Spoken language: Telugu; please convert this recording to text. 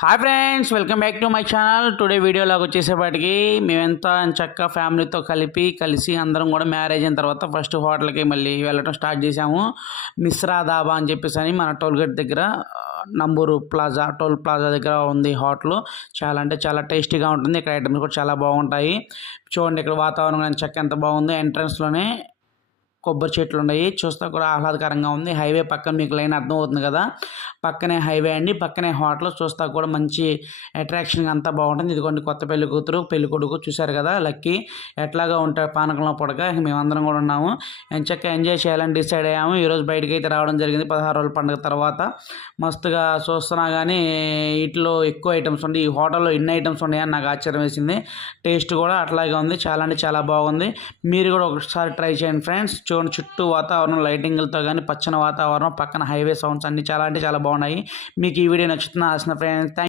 Hi friends, welcome back to my channel. Today వీడియోలోకి వచ్చేసేపటికి మేమెంతా చక్కగా ఫ్యామిలీతో కలిసి అందరం కూడా మ్యారేజ్ అయిన తర్వాత ఫస్ట్ హోటల్కి మళ్ళీ వెళ్ళటం స్టార్ట్ చేసాము. మిశ్రా దాబా అని చెప్పేసి అని మన టోల్గేట్ దగ్గర నంబూరు ప్లాజా టోల్ ప్లాజా దగ్గర ఉంది హోటల్. చాలా అంటే చాలా టేస్టీగా ఉంటుంది. ఇక్కడ ఐటమ్స్ కూడా చాలా బాగుంటాయి. చూడండి, ఇక్కడ వాతావరణం చక్క ఎంత బాగుంది. ఎంట్రన్స్లోనే కొబ్బరి చెట్లు ఉన్నాయి, చూస్తే కూడా ఆహ్లాదకరంగా ఉంది. హైవే పక్కన మీకు లైన్ అర్థమవుతుంది కదా, పక్కనే హైవే అండి, పక్కనే హోటల్. చూస్తా కూడా మంచి అట్రాక్షన్గా అంతా బాగుంటుంది. ఇదిగోండి కొత్త పెళ్లి కూతురు పెళ్లి కొడుకు, చూశారు కదా లక్కీ ఎట్లాగా ఉంటాడు పానకంలో పొడక. మేమందరం కూడా ఉన్నాము, ఎంచక్క ఎంజాయ్ చేయాలని డిసైడ్ అయ్యాము. ఈరోజు బయటకు అయితే రావడం జరిగింది 16 రోజుల పండుగ తర్వాత. మస్తుగా చూస్తున్నా కానీ వీటిలో ఎక్కువ ఐటమ్స్ ఉన్నాయి. ఈ హోటల్లో ఇన్ని ఐటమ్స్ ఉన్నాయని నాకు ఆశ్చర్యం వేసింది. టేస్ట్ కూడా అట్లాగే ఉంది, చాలా అంటే చాలా బాగుంది. మీరు కూడా ఒకసారి ట్రై చేయండి ఫ్రెండ్స్. చూడండి, చుట్టూ వాతావరణం లైటింగ్లతో కానీ పచ్చని వాతావరణం, పక్కన హైవే సౌండ్స్ అన్నీ చాలా అంటే చాలా బాగున్నాయి. మీకు ఈ వీడియో నచ్చుతున్నా ఫ్రెండ్స్.